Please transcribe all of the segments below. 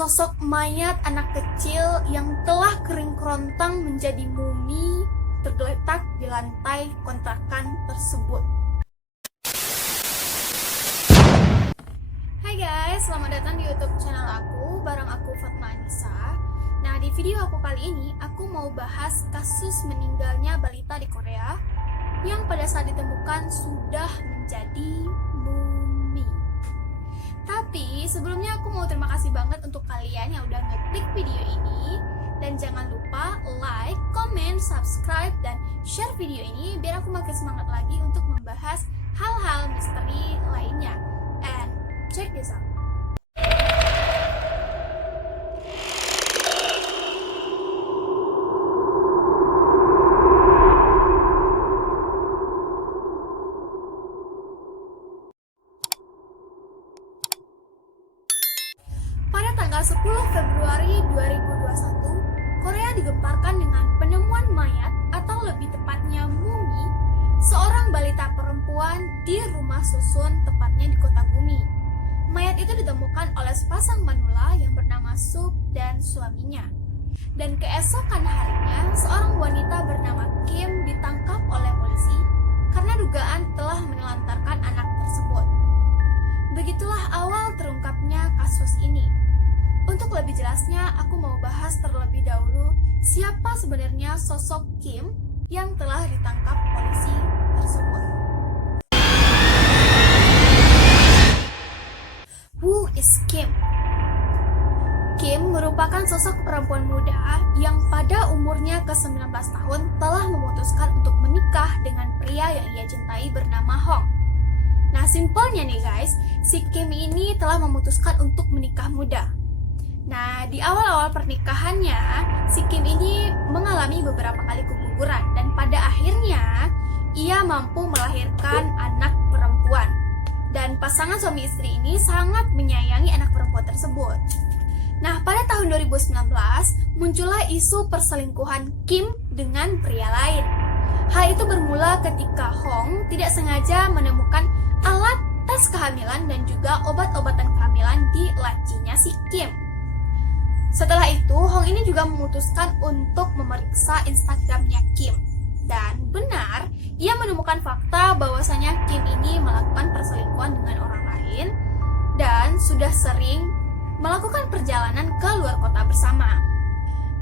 Sesosok mayat anak kecil yang telah kering kerontang menjadi mumi tergeletak di lantai kontrakan tersebut. Hai guys, selamat datang di YouTube channel aku, bareng aku Fatma Anissa. Nah, di video aku kali ini, aku mau bahas kasus meninggalnya balita di Korea yang pada saat ditemukan sudah menjadi mumi. Tapi sebelumnya aku mau terima kasih banget untuk kalian yang udah ngeklik video ini. Dan jangan lupa like, comment, subscribe, dan share video ini biar aku makin semangat lagi untuk membahas hal-hal misteri lainnya. And check this out. Pada tanggal 10 Februari 2021, Korea digemparkan dengan penemuan mayat atau lebih tepatnya mumi seorang balita perempuan di rumah susun, tepatnya di kota Gumi. Mayat itu ditemukan oleh sepasang manula yang bernama Suk dan suaminya. Dan keesokan harinya, seorang wanita bernama Kim ditangkap oleh polisi karena dugaan telah menelantarkan anak tersebut. Begitulah awal terungkapnya kasus ini. Untuk lebih jelasnya, aku mau bahas terlebih dahulu siapa sebenarnya sosok Kim yang telah ditangkap polisi tersebut. Who is Kim? Kim merupakan sosok perempuan muda yang pada umurnya ke-19 tahun telah memutuskan untuk menikah dengan pria yang ia cintai bernama Hong. Nah, simpelnya nih guys, si Kim ini telah memutuskan untuk menikah muda. Nah, di awal-awal pernikahannya, si Kim ini mengalami beberapa kali keguguran dan pada akhirnya ia mampu melahirkan anak perempuan. Dan pasangan suami istri ini sangat menyayangi anak perempuan tersebut. Nah, pada tahun 2019 muncullah isu perselingkuhan Kim dengan pria lain. Hal itu bermula ketika Hong tidak sengaja menemukan alat tes kehamilan dan juga obat-obatan kehamilan di lacinya si Kim. Setelah itu, Hong ini juga memutuskan untuk memeriksa Instagramnya Kim. Dan benar, ia menemukan fakta bahwasanya Kim ini melakukan perselingkuhan dengan orang lain dan sudah sering melakukan perjalanan ke luar kota bersama.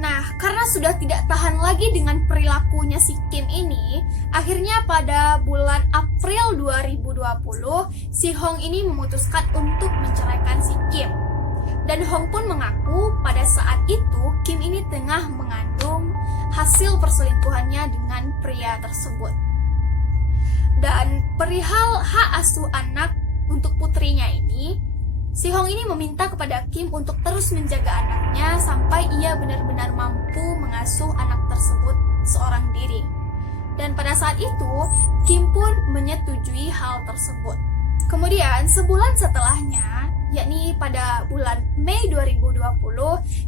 Nah, karena sudah tidak tahan lagi dengan perilakunya si Kim ini, akhirnya pada bulan April 2020, si Hong ini memutuskan untuk menceraikan si Kim. Dan Hong pun mengaku pada saat itu Kim ini tengah mengandung hasil perselingkuhannya dengan pria tersebut. Dan perihal hak asuh anak untuk putrinya ini, si Hong ini meminta kepada Kim untuk terus menjaga anaknya sampai ia benar-benar mampu mengasuh anak tersebut seorang diri. Dan pada saat itu, Kim pun menyetujui hal tersebut. Kemudian, sebulan setelahnya, yakni pada bulan Mei 2020,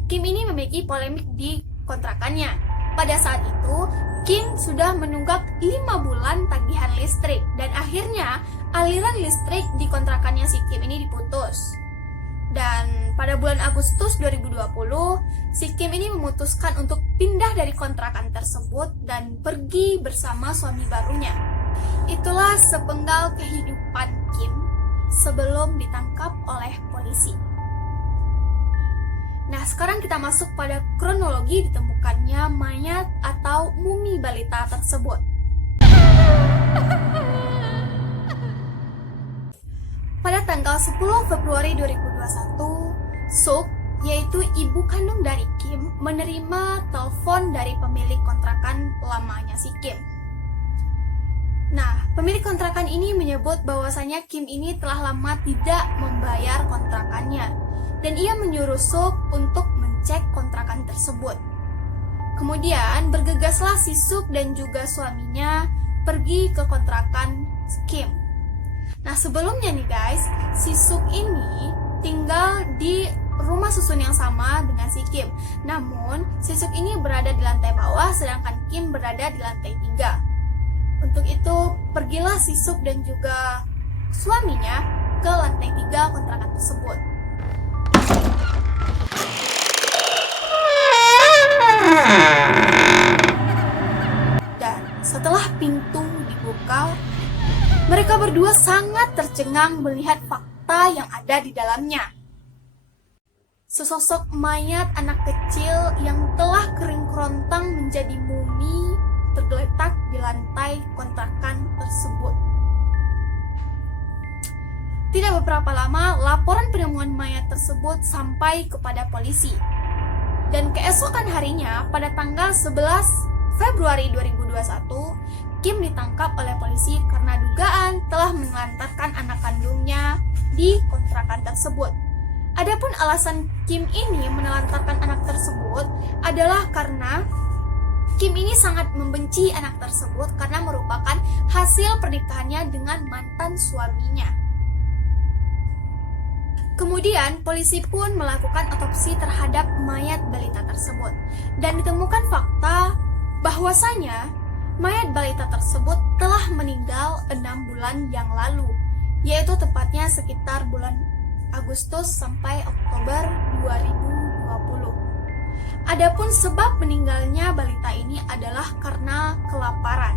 Kim ini memiliki polemik di kontrakannya. Pada saat itu, Kim sudah menunggak 5 bulan tagihan listrik dan akhirnya aliran listrik di kontrakannya si Kim ini diputus. Dan pada bulan Agustus 2020, si Kim ini memutuskan untuk pindah dari kontrakan tersebut dan pergi bersama suami barunya. Itulah sepenggal kehidupan Kim sebelum ditangkap oleh polisi. Nah, sekarang kita masuk pada kronologi ditemukannya mayat atau mumi balita tersebut. Pada tanggal 10 Februari 2021, Suk, yaitu ibu kandung dari Kim, menerima telepon dari pemilik kontrakan lamanya si Kim. Nah, pemilik kontrakan ini menyebut bahwasanya Kim ini telah lama tidak membayar kontrakannya dan ia menyuruh Suk untuk mencek kontrakan tersebut. Kemudian bergegaslah si Suk dan juga suaminya pergi ke kontrakan Kim. Nah, sebelumnya nih guys, si Suk ini tinggal di rumah susun yang sama dengan si Kim. Namun, si Suk ini berada di lantai bawah sedangkan Kim berada di lantai 3. Untuk itu, pergilah si Suk dan juga suaminya ke lantai 3 kontrakan tersebut. pintu dibuka, mereka berdua sangat tercengang melihat fakta yang ada di dalamnya. Sesosok mayat anak kecil yang telah kering kerontang menjadi mumi tergeletak di lantai kontrakan tersebut. Tidak beberapa lama, laporan penemuan mayat tersebut sampai kepada polisi. Dan keesokan harinya, pada tanggal 11 Februari 2021, Kim ditangkap oleh polisi karena dugaan telah menelantarkan anak kandungnya di kontrakan tersebut. Adapun alasan Kim ini menelantarkan anak tersebut adalah karena Kim ini sangat membenci anak tersebut karena merupakan hasil pernikahannya dengan mantan suaminya. Kemudian, polisi pun melakukan otopsi terhadap mayat balita tersebut dan ditemukan fakta bahwasanya mayat balita tersebut telah meninggal 6 bulan yang lalu, yaitu tepatnya sekitar bulan Agustus sampai Oktober 2020. Adapun sebab meninggalnya balita ini adalah karena kelaparan.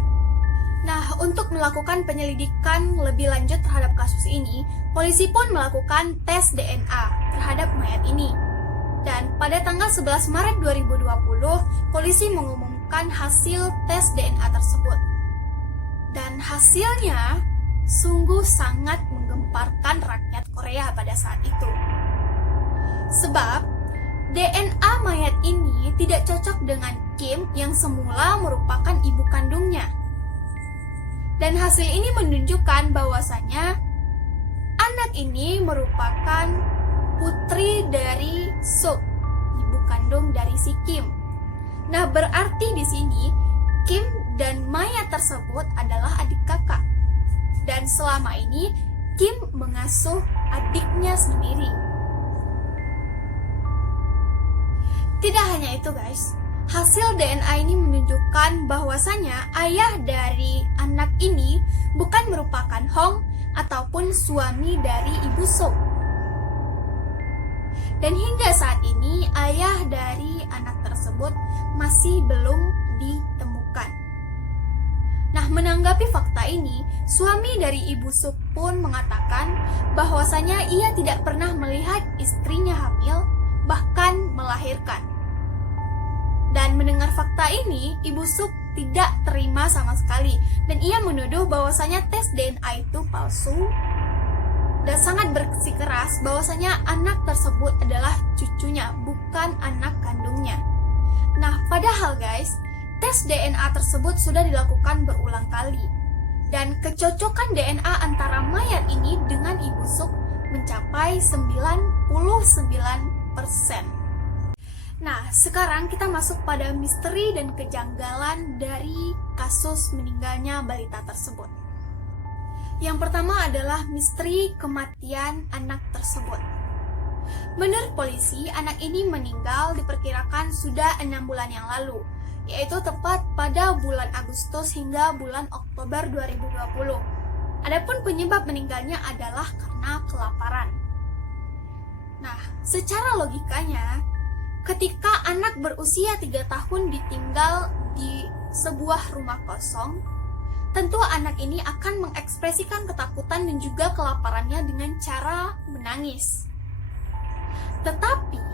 Nah, untuk melakukan penyelidikan lebih lanjut terhadap kasus ini, polisi pun melakukan tes DNA terhadap mayat ini. Dan pada tanggal 11 Maret 2020, polisi mengumumkan hasil tes DNA tersebut. Dan hasilnya sungguh sangat menggemparkan rakyat Korea pada saat itu. Sebab DNA mayat ini tidak cocok dengan Kim yang semula merupakan ibu kandungnya. Dan hasil ini menunjukkan bahwasanya anak ini merupakan putri dari Suk, ibu kandung dari si Kim. Nah, berarti di sini Kim dan mayat tersebut adalah adik kakak. Dan selama ini Kim mengasuh adiknya sendiri. Tidak hanya itu guys, hasil DNA ini menunjukkan bahwasanya ayah dari anak ini bukan merupakan Hong ataupun suami dari ibu Suk. Dan hingga saat ini ayah dari anak tersebut masih belum ditemukan. Nah, menanggapi fakta ini, suami dari ibu Suk pun mengatakan bahwasanya ia tidak pernah melihat istrinya hamil, bahkan melahirkan. Dan mendengar fakta ini, ibu Suk tidak terima sama sekali dan ia menuduh bahwasanya tes DNA itu palsu dan sangat bersikeras bahwasanya anak tersebut adalah cucunya, bukan anak kandungnya. Nah, padahal guys, tes DNA tersebut sudah dilakukan berulang kali dan kecocokan DNA antara mayat ini dengan ibu Suk mencapai 99%. Nah, sekarang kita masuk pada misteri dan kejanggalan dari kasus meninggalnya balita tersebut. Yang pertama adalah misteri kematian anak tersebut. Menurut polisi, anak ini meninggal diperkirakan sudah 6 bulan yang lalu, yaitu tepat pada bulan Agustus hingga bulan Oktober 2020. Adapun penyebab meninggalnya adalah karena kelaparan. Nah, secara logikanya, ketika anak berusia 3 tahun ditinggal di sebuah rumah kosong, tentu anak ini akan mengekspresikan ketakutan dan juga kelaparannya dengan cara menangis. Tetapi,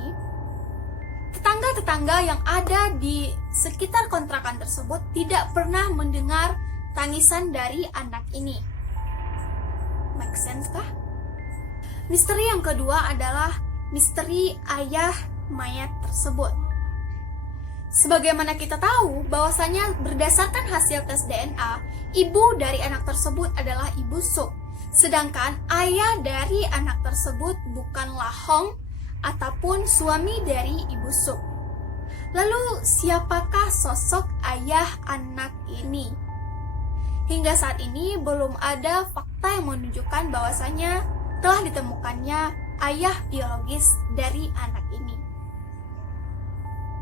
tetangga-tetangga yang ada di sekitar kontrakan tersebut tidak pernah mendengar tangisan dari anak ini. Make sense kah? Misteri yang kedua adalah misteri ayah mayat tersebut. Sebagaimana kita tahu bahwasanya berdasarkan hasil tes DNA, ibu dari anak tersebut adalah ibu Suk, sedangkan ayah dari anak tersebut bukanlah Hong ataupun suami dari ibu Suk. Lalu siapakah sosok ayah anak ini? Hingga saat ini belum ada fakta yang menunjukkan bahwasanya telah ditemukannya ayah biologis dari anak ini.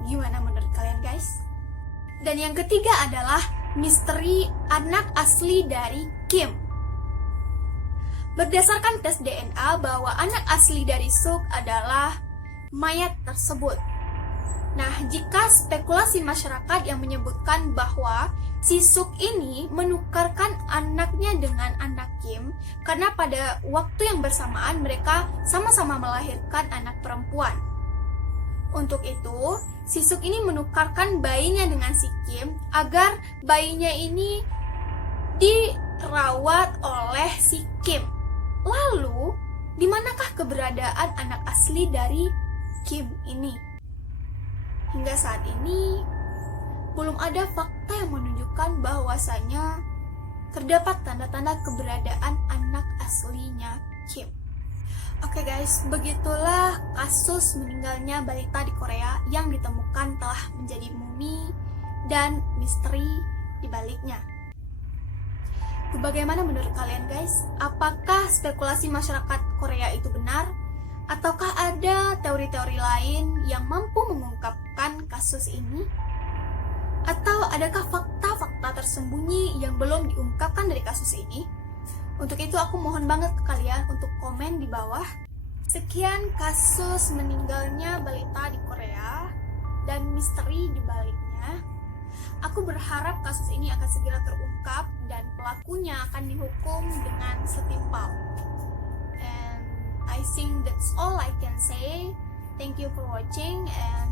Gimana menurut kalian guys? Dan yang ketiga adalah misteri anak asli dari Kim. Berdasarkan tes DNA bahwa anak asli dari Suk adalah mayat tersebut. Nah, jika spekulasi masyarakat yang menyebutkan bahwa si Suk ini menukarkan anaknya dengan anak Kim karena pada waktu yang bersamaan mereka sama-sama melahirkan anak perempuan. Untuk itu, si Suk ini menukarkan bayinya dengan si Kim agar bayinya ini dirawat oleh si Kim. Lalu, di manakah keberadaan anak asli dari Kim ini? Hingga saat ini, belum ada fakta yang menunjukkan bahwasanya terdapat tanda-tanda keberadaan anak aslinya Kim. Oke guys, begitulah kasus meninggalnya balita di Korea yang ditemukan telah menjadi mumi dan misteri di baliknya. Bagaimana menurut kalian guys? Apakah spekulasi masyarakat Korea itu benar? Ataukah ada teori-teori lain yang mampu mengungkapkan kasus ini? Atau adakah fakta-fakta tersembunyi yang belum diungkapkan dari kasus ini? Untuk itu aku mohon banget ke kalian untuk komen di bawah. Sekian kasus meninggalnya balita di Korea dan misteri di baliknya. Aku berharap kasus ini akan segera terungkap dan pelakunya akan dihukum dengan setimpal. I think that's all I can say. Thank you for watching and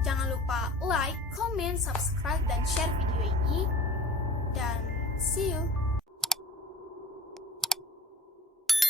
jangan lupa like, comment, subscribe, dan share video ini. Dan see you.